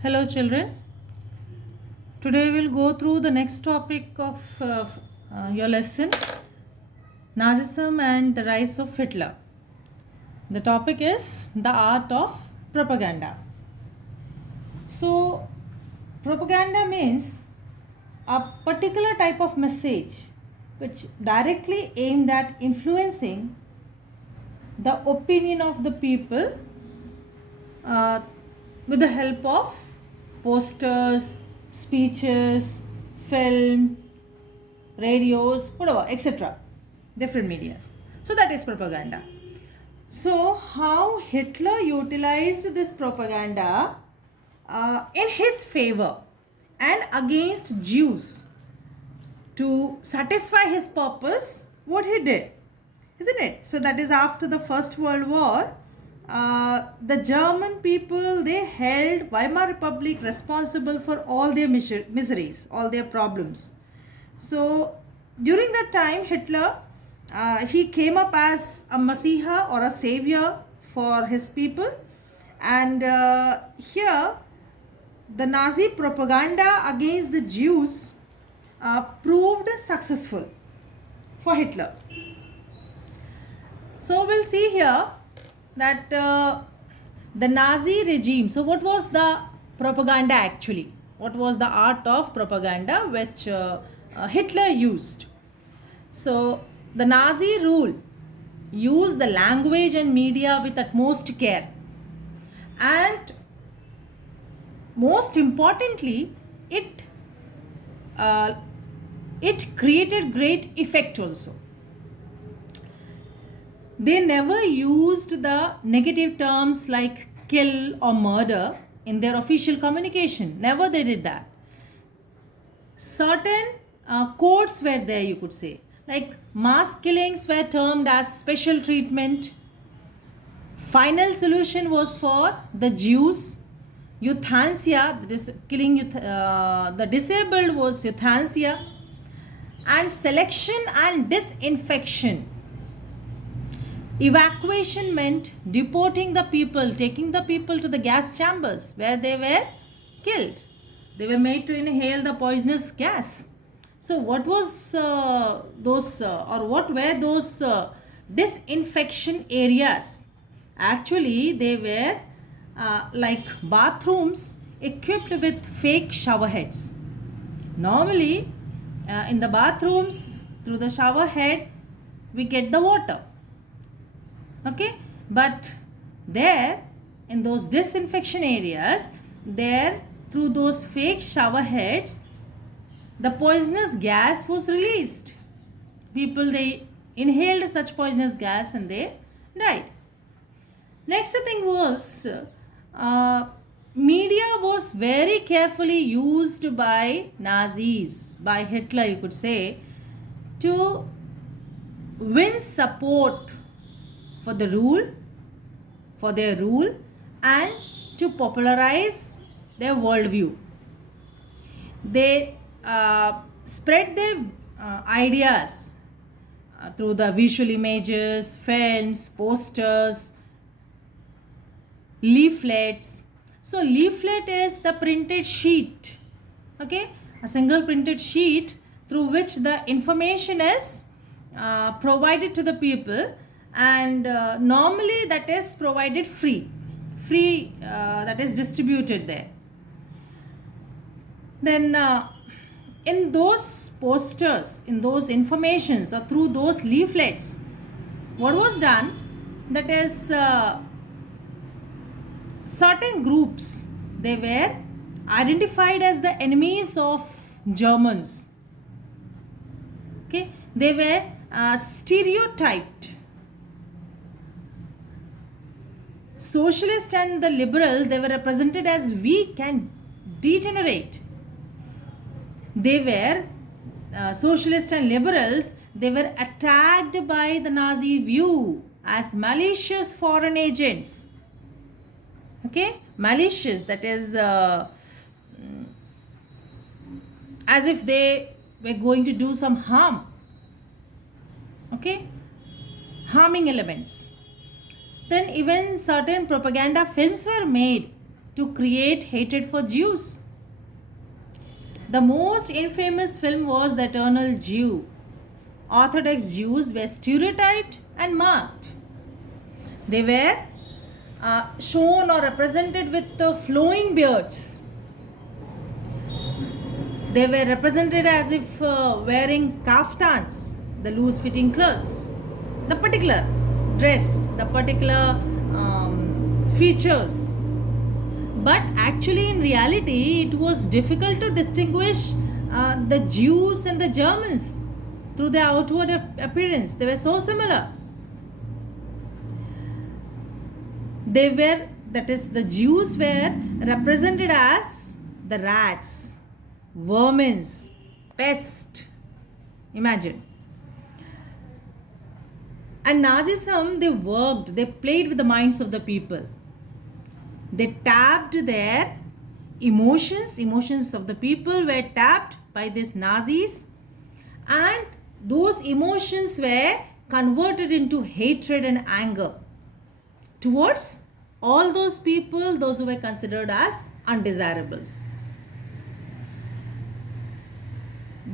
Hello, children. Today we'll go through the next topic of your lesson, Nazism and the rise of Hitler. The topic is the art of propaganda. So, propaganda means a particular type of message which directly aimed at influencing the opinion of the people uh, with the help of posters, speeches, film, radios, whatever, etc. Different medias. So that is propaganda. So, how Hitler utilized this propaganda in his favor and against Jews to satisfy his purpose, what he did, isn't it? So that is after the First World War. The German people, they held Weimar Republic responsible for all their miseries, all their problems. So during that time, Hitler, he came up as a messiah or a savior for his people, and here the Nazi propaganda against the Jews proved successful for Hitler. So we'll see here that the Nazi regime. So what was the propaganda actually? What was the art of propaganda which Hitler used? So the Nazi rule used the language and media with utmost care, and most importantly, uh, it created great effect also. They never used the negative terms like kill or murder in their official communication. Never they did that. Certain codes were there, you could say. Like mass killings were termed as special treatment. Final solution was for the Jews. Euthanasia, that is killing the disabled, was euthanasia. And selection and disinfection. Evacuation meant deporting the people, taking the people to the gas chambers where they were killed. They were made to inhale the poisonous gas. So, what was what were those disinfection areas? Actually, they were like bathrooms equipped with fake shower heads. Normally, in the bathrooms, through the shower head, we get the water. Okay, but there in those disinfection areas, there through those fake shower heads, the poisonous gas was released. People, they inhaled such poisonous gas and they died. Next thing was media was very carefully used by Nazis, by Hitler, you could say, to win support for the rule, for their rule, and to popularize their worldview. They spread their ideas through the visual images, films, posters, leaflets. So leaflet is the printed sheet, okay, a single printed sheet through which the information is provided to the people, and normally that is provided free that is distributed there. Then in those posters, in those informations, or through those leaflets, what was done, that is certain groups, they were identified as the enemies of Germans. Okay, they were stereotyped. Socialists and the liberals, they were represented as weak and degenerate. They were socialists and liberals, they were attacked by the Nazi view as malicious foreign agents. Okay, malicious, that is as if they were going to do some harm. Okay, harming elements. Then even certain propaganda films were made to create hatred for Jews. The most infamous film was The Eternal Jew. Orthodox Jews were stereotyped and marked. They were shown or represented with flowing beards. They were represented as if wearing kaftans, the loose fitting clothes, the particular dress, the particular features. But actually, in reality, it was difficult to distinguish the Jews and the Germans through their outward appearance. They were so similar. The Jews were represented as the rats, vermins, pest. Imagine. And Nazism, they played with the minds of the people. They tapped their emotions of the people were tapped by these Nazis, and those emotions were converted into hatred and anger towards all those people, those who were considered as undesirables.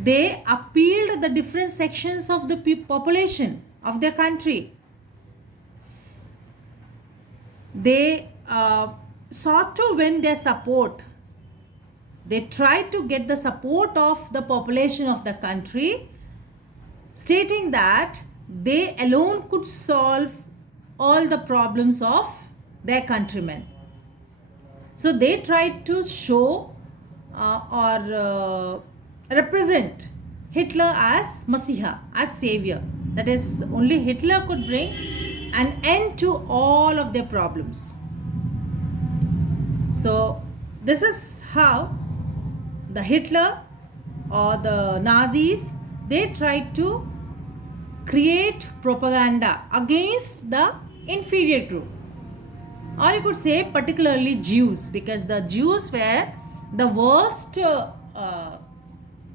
They appealed at the different sections of the population of their country. They sought to win their support. They tried to get the support of the population of the country, stating that they alone could solve all the problems of their countrymen. So they tried to show or represent Hitler as Messiah, as savior. That is, only Hitler could bring an end to all of their problems. So this is how the Hitler or the Nazis, they tried to create propaganda against the inferior group, or you could say particularly Jews, because the Jews were the worst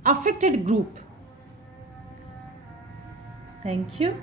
affected group. Thank you.